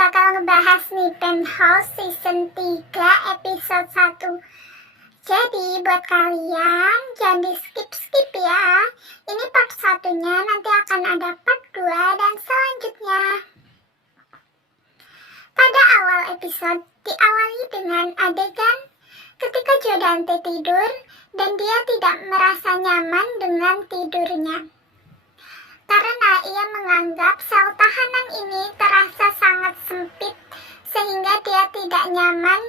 bakal ngebahas nih Penthouse Season 3 episode 1. Jadi buat kalian jangan di skip-skip ya. Ini part 1-nya, nanti akan ada part 2 dan selanjutnya. Pada awal episode diawali dengan adegan ketika Joe Dante tidur dan dia tidak merasa nyaman dengan tidurnya. Karena ia menganggap sel tahanan ini terasa sangat sempit sehingga dia tidak nyaman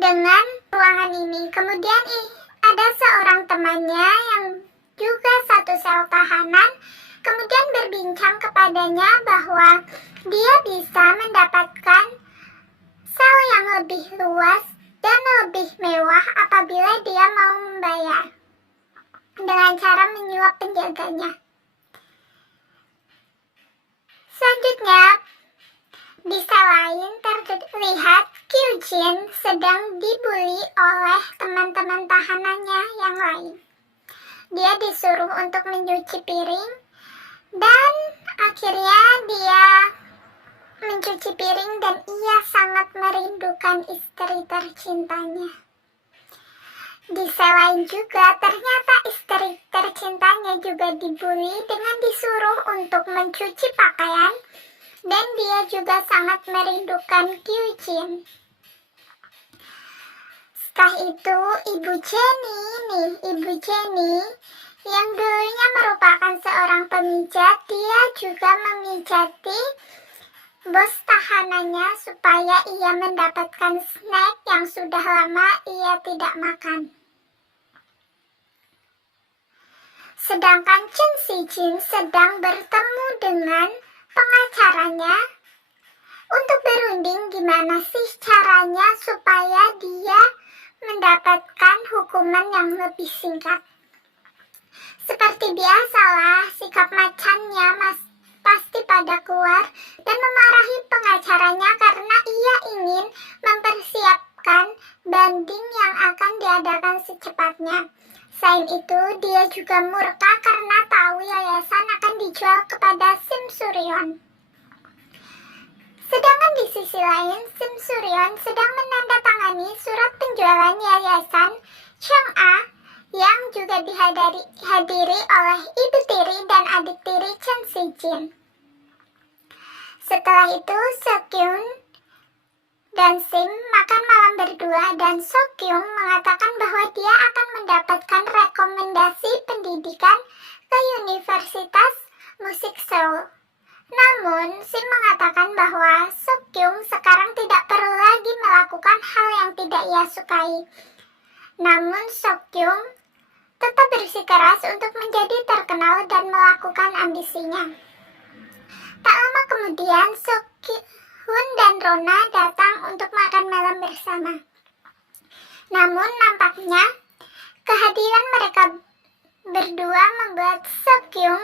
dengan ruangan ini. Kemudian ada seorang temannya yang juga satu sel tahanan kemudian berbincang kepadanya bahwa dia bisa mendapatkan sel yang lebih luas dan lebih mewah apabila dia mau membayar dengan cara menyuap penjaganya. Selanjutnya, di sel lain terlihat Kyujin sedang dibully oleh teman-teman tahanannya yang lain. Dia disuruh untuk mencuci piring dan akhirnya dia mencuci piring dan ia sangat merindukan istri tercintanya. Di sel lain juga ternyata istri tercintanya juga dibully dengan disuruh untuk mencuci pakaian dan dia juga sangat merindukan Kyujin. Setelah itu Ibu Jenny yang dulunya merupakan seorang pemijat, dia juga memijati bos tahanannya supaya ia mendapatkan snack yang sudah lama ia tidak makan. Sedangkan Chen Shijin sedang bertemu dengan pengacaranya untuk berunding gimana sih caranya supaya dia mendapatkan hukuman yang lebih singkat. Seperti biasalah, sikap macannya pasti pada keluar dan memarahi pengacaranya karena ia ingin mempersiapkan banding yang akan diadakan secepatnya. Selain itu, dia juga murka karena tahu yayasan akan dijual kepada Sim Suryeon. Sedangkan di sisi lain, Sim Suryeon sedang menandatangani surat penjualan yayasan Chang'a yang juga dihadiri oleh ibu tiri dan adik tiri Chen Shijin. Setelah itu, Seokjung dan Sim makan malam berdua dan Seokjung mengatakan bahwa dia akan mendapatkan rekomendasi pendidikan ke Universitas Musik Seoul. Namun, Sim mengatakan bahwa Seokjung sekarang tidak perlu lagi melakukan hal yang tidak ia sukai. Namun, Seokjung tetap bersikeras untuk menjadi terkenal dan melakukan ambisinya. Tak lama kemudian, Seok-hun dan Rona datang untuk makan malam bersama. Namun, nampaknya kehadiran mereka berdua membuat Seokjung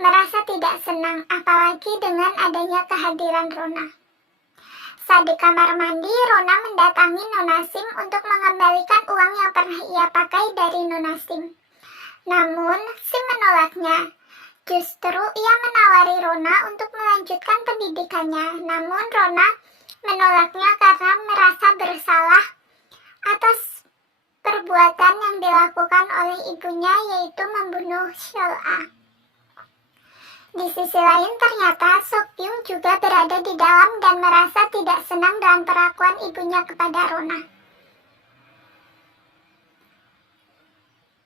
merasa tidak senang, apalagi dengan adanya kehadiran Rona. Saat di kamar mandi, Rona mendatangi Nona Sim untuk mengembalikan uang yang pernah ia pakai dari Nona Sim. Namun, Sim menolaknya. Justru ia menawari Rona untuk melanjutkan pendidikannya. Namun, Rona menolaknya karena merasa bersalah atas perbuatan yang dilakukan oleh ibunya, yaitu membunuh Seol-a. Di sisi lain, ternyata Seokjung juga berada di dalam dan merasa tidak senang dengan perlakuan ibunya kepada Rona.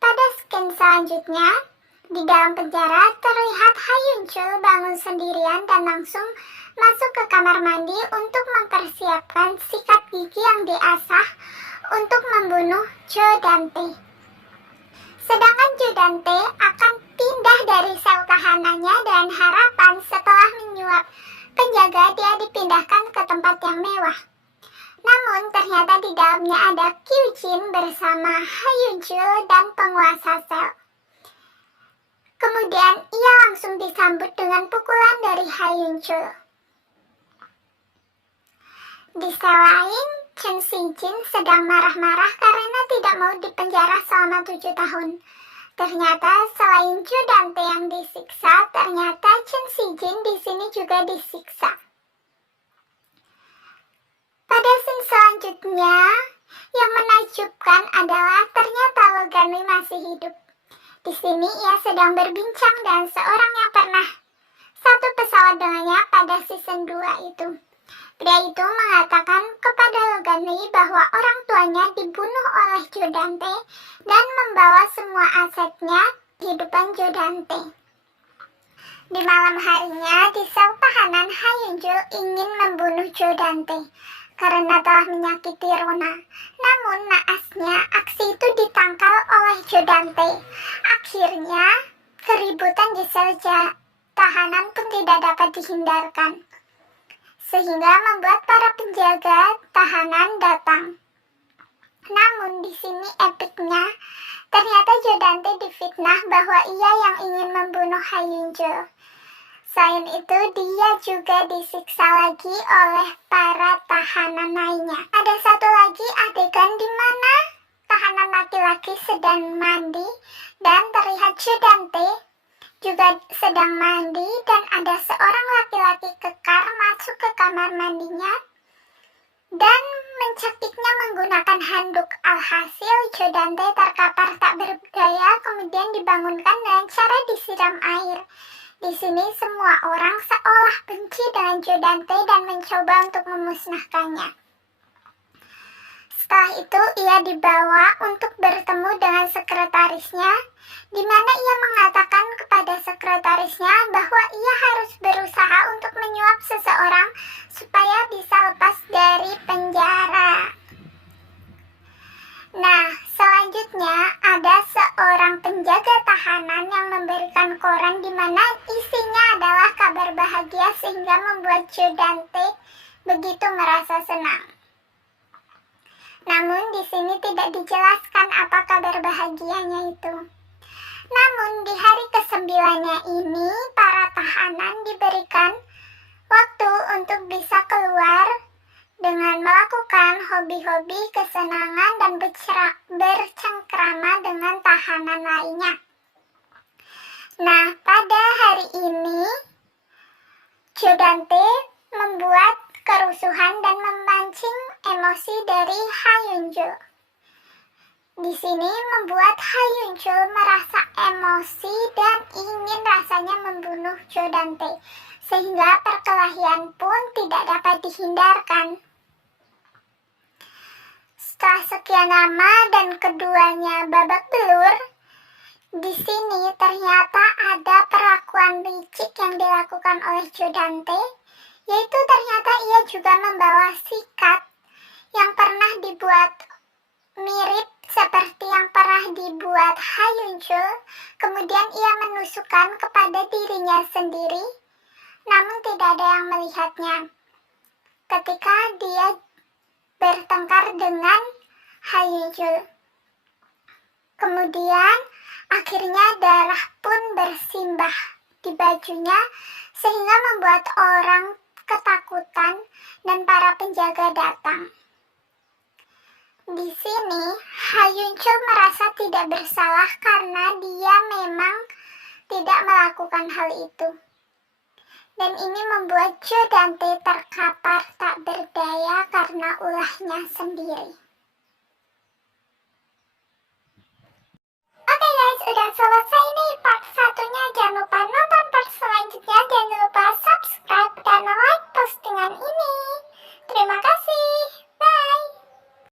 Pada scene selanjutnya, di dalam penjara terlihat Ha Yun-chul bangun sendirian dan langsung masuk ke kamar mandi untuk mempersiapkan sikat gigi yang diasah untuk membunuh Joe Dante. Sedangkan Joe Dante akan pindah dari sel tahanannya dan harapan setelah menyuap penjaga dia dipindahkan ke tempat yang mewah. Namun ternyata di dalamnya ada Kyujin bersama Ha Yun-chul dan penguasa sel. Kemudian ia langsung disambut dengan pukulan dari Ha Yun-chul. Di sel lain, Chen Shijin sedang marah-marah karena tidak mau dipenjara selama 7 tahun. Ternyata selain Joe Dante yang disiksa, ternyata Chen Shijin di sini juga disiksa. Pada scene selanjutnya, yang menakjubkan adalah ternyata Loganwi masih hidup. Di sini ia sedang berbincang dengan seorang yang pernah satu pesawat dengannya pada season 2 itu. Pria itu mengatakan kepada Loganwi bahwa orang tuanya dibunuh oleh Joe Dante dan membawa semua asetnya kehidupan Joe Dante. Di malam harinya, di sel tahanan, Ha Yun-jul ingin membunuh Joe Dante karena telah menyakiti Rona. Namun naasnya, aksi itu ditangkal oleh Joe Dante. Akhirnya, keributan di sel tahanan pun tidak dapat dihindarkan, sehingga membuat para penjaga tahanan datang. Namun di sini epiknya, ternyata Joe Dante difitnah bahwa ia yang ingin membunuh Ha Yun-jul. Selain itu, dia juga disiksa lagi oleh para tahanan lainnya. Ada satu lagi adegan di mana tahanan laki-laki sedang mandi dan terlihat Joe Dante juga sedang mandi dan ada seorang laki-laki kekar masuk ke kamar mandinya dan mencekiknya menggunakan handuk. Alhasil Joe Dante terkapar tak berdaya, kemudian dibangunkan dengan cara disiram air. Di sini semua orang seolah benci dengan Joe Dante dan mencoba untuk memusnahkannya. Setelah itu ia dibawa untuk bertemu dengan sekretarisnya, di mana ia mengatakan kepada sekretarisnya bahwa ia harus berusaha untuk menyuap seseorang supaya bisa lepas dari penjara. Nah, selanjutnya ada seorang penjaga tahanan yang memberikan koran di mana isinya adalah kabar bahagia sehingga membuat Joe Dante begitu merasa senang. Namun di sini tidak dijelaskan apa kabar bahagianya itu. Namun di hari ke-9-nya ini, para tahanan diberikan waktu untuk bisa keluar dengan melakukan hobi-hobi kesenangan dan bercengkrama dengan tahanan lainnya. Nah, pada hari ini, Joe Dante membuat kerusuhan dan memancing emosi dari Ha Yun-jul. Di sini membuat Ha Yun-jul merasa emosi dan ingin rasanya membunuh Joe Dante, sehingga perkelahian pun tidak dapat dihindarkan. Setelah sekian lama dan keduanya babak belur, di sini ternyata ada perlakuan licik yang dilakukan oleh Joe Dante, yaitu ternyata ia juga membawa sikat yang pernah dibuat mirip seperti yang pernah dibuat Ha Yun-jul. Kemudian ia menusukkan kepada dirinya sendiri, namun tidak ada yang melihatnya ketika dia bertengkar dengan Ha Yun-jul. Kemudian akhirnya darah pun bersimbah di bajunya sehingga membuat orang ketakutan dan para penjaga datang. Di sini Ha Yun-jul merasa tidak bersalah karena dia memang tidak melakukan hal itu. Dan ini membuat Joe Dante terkapar tak berdaya karena ulahnya sendiri. Oke guys, udah selesai nih part 1-nya. Jangan lupa nonton part selanjutnya. Jangan lupa subscribe dan like postingan ini. Terima kasih.